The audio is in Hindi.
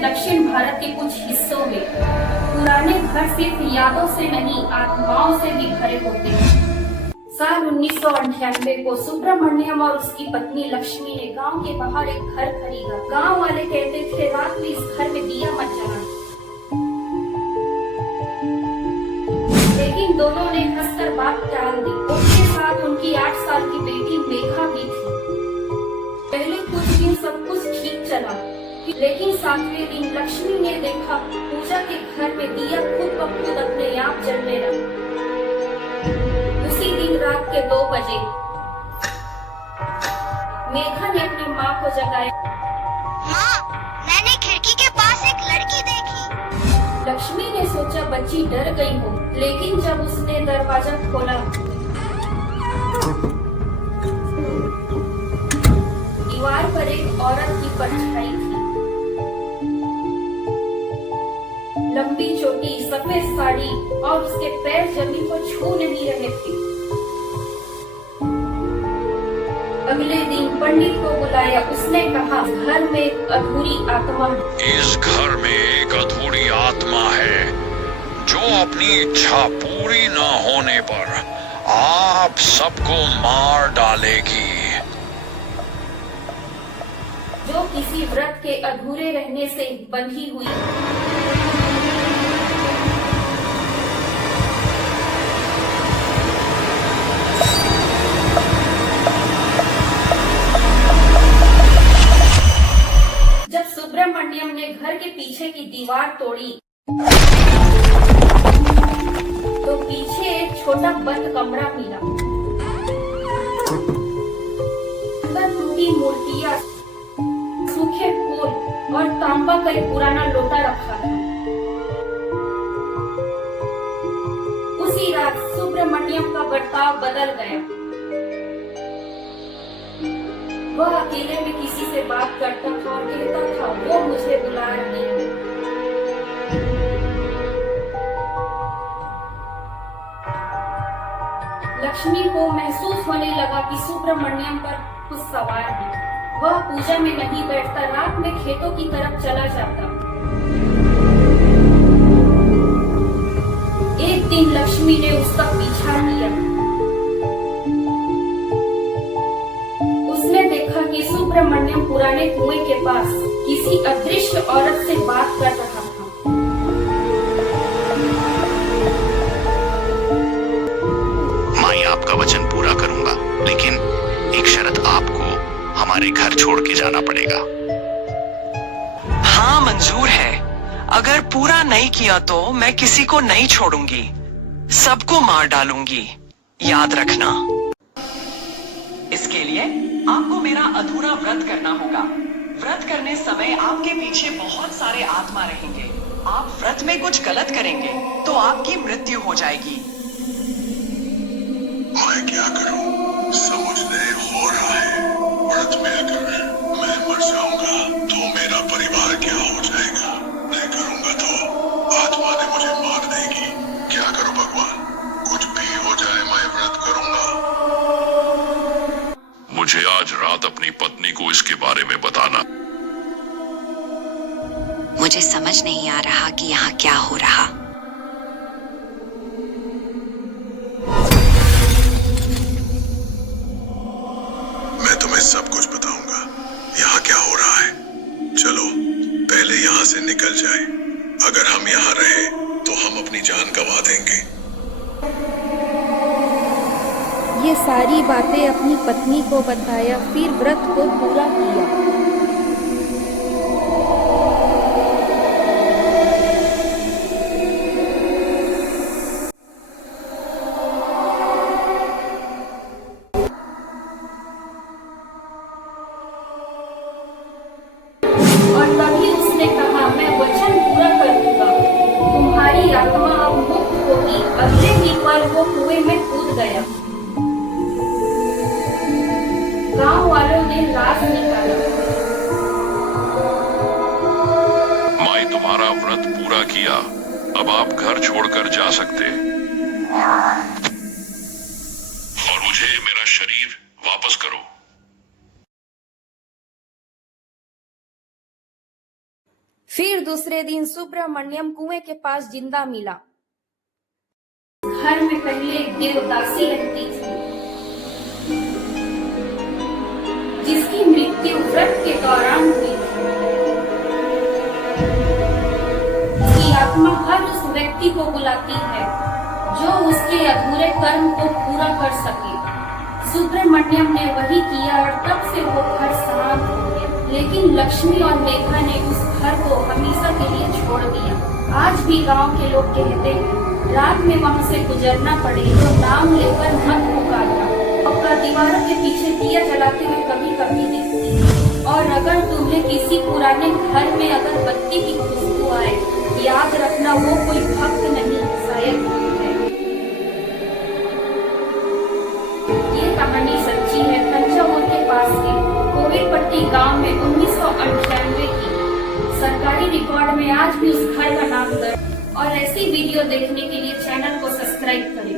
दक्षिण भारत के कुछ हिस्सों में पुराने घर सिर्फ यादों से नहीं, आत्माओं से भी भरे होते हैं। साल 1998 को सुब्रमण्यम और उसकी पत्नी लक्ष्मी ने गांव के बाहर एक घर खरीदा। गांव वाले कहते थे रात में इस घर में दिया मत जलाना, लेकिन दोनों ने हंसकर बात टाल दी। उसके साथ उनकी 8 साल की बेटी मेघा भी थी। पहले कुछ दिन सब कुछ ठीक चला, लेकिन 7वें दिन लक्ष्मी ने देखा पूजा के घर में दिया खुद ब खुद अपने आप जलने लगा। उसी दिन रात के 2 बजे मेघा ने अपनी माँ को जगाया। माँ, मैंने खिड़की के पास एक लड़की देखी। लक्ष्मी ने सोचा बच्ची डर गई हो, लेकिन जब उसने दरवाजा खोला दीवार पर एक औरत की परछाई थी। लंबी चोटी, सफेद साड़ी और उसके पैर जमीन को छू नहीं रहे थे। अगले दिन पंडित को बुलाया। उसने कहा घर में एक अधूरी आत्मा है। इस घर में एक अधूरी आत्मा है जो अपनी इच्छा पूरी न होने पर आप सबको मार डालेगी। जो किसी व्रत के अधूरे रहने से बंधी हुई। जब सुब्रमण्यम ने घर के पीछे की दीवार तोड़ी तो पीछे एक छोटा बंद कमरा मिला। अंदर टूटी मूर्तियां, सूखे फूल और तांबा का एक पुराना लोटा रखा था। उसी रात सुब्रमण्यम का बर्ताव बदल गया। वह अकेले में किसी से बात करता था और कहता था वो मुझे बुला रही है। लक्ष्मी को महसूस होने लगा कि सुब्रमण्यम पर कुछ सवार है। वह पूजा में नहीं बैठता, रात में खेतों की तरफ चला जाता। एक दिन लक्ष्मी ने उसका पीछा किया। उसने देखा कि सुब्रमण्यम पुराने कुएं के पास किसी अदृश्य औरत से बात कर रहा था। मैं आपका वचन पूरा करूंगा, लेकिन एक शर्त, आपको हमारे घर छोड़ के जाना पड़ेगा। हाँ, मंजूर है। अगर पूरा नहीं किया तो मैं किसी को नहीं छोड़ूंगी, सबको मार डालूंगी, याद रखना। इसके लिए आपको मेरा अधूरा व्रत करना होगा। व्रत करने समय आपके पीछे बहुत सारे आत्मा रहेंगे। आप व्रत में कुछ गलत करेंगे तो आपकी मृत्यु हो जाएगी। मैं क्या करूं? समझ नहीं हो रहा है। व्रत में अगर मैं मर जाऊंगा तो मेरा परिवार क्या हो जाएगा? नहीं करूंगा तो आत्मा ने मुझे मार देगी। क्या करूं भगवान? कुछ भी हो जाए मैं व्रत करूंगा। मुझे आज रात अपनी पत्नी को इसके बारे में बताना। मुझे समझ नहीं आ रहा कि यहाँ क्या हो रहा। मैं तुम्हें सब कुछ बताऊंगा यहाँ क्या हो रहा है। चलो पहले यहाँ से निकल जाए। अगर हम यहाँ रहे तो हम अपनी जान गंवा देंगे। ये सारी बातें अपनी पत्नी को बताया, फिर व्रत को पूरा किया। और तभी उसने कहा मैं वचन पूरा कर दूंगा, तुम्हारी आत्मा अब मुक्त होगी। अगले ही पल वो कुएं में कूद गया। गांव वालों ने लाश निकाला। मैं तुम्हारा व्रत पूरा किया, अब आप घर छोड़कर जा सकते और मुझे मेरा शरीर वापस करो। फिर दूसरे दिन सुब्रमण्यम कुएं के पास जिंदा मिला। घर में पहले एक देवदासी रहती थी, जिसकी मृत्यु व्रत के दौरान हुई थी। उसकी आत्मा हर उस व्यक्ति को बुलाती है जो उसके अधूरे कर्म को पूरा कर सके। सुब्रमण्यम ने वही किया और तब से वो घर शांत हो गया। लेकिन लक्ष्मी और मेघा ने उस घर को हमेशा के लिए छोड़ दिया। आज भी गांव के लोग कहते हैं, रात में वहां से गुजरना पड़े तो नाम लेकर मत पुकारना। आपका दीवारों के पीछे दिया जलाते हुए कभी कभी दिखती है। और अगर तुम्हें किसी पुराने घर में अगर बत्ती की खुशबू आए, याद रखना वो कोई भक्त नहीं, शायद है। ये कहानी सच्ची है। तंजावुर के पास के कोविलपट्टी गांव में 1998 की सरकारी रिकॉर्ड में आज भी उस घर का नाम दर्ज। और ऐसी वीडियो देखने के लिए चैनल को सब्सक्राइब करें।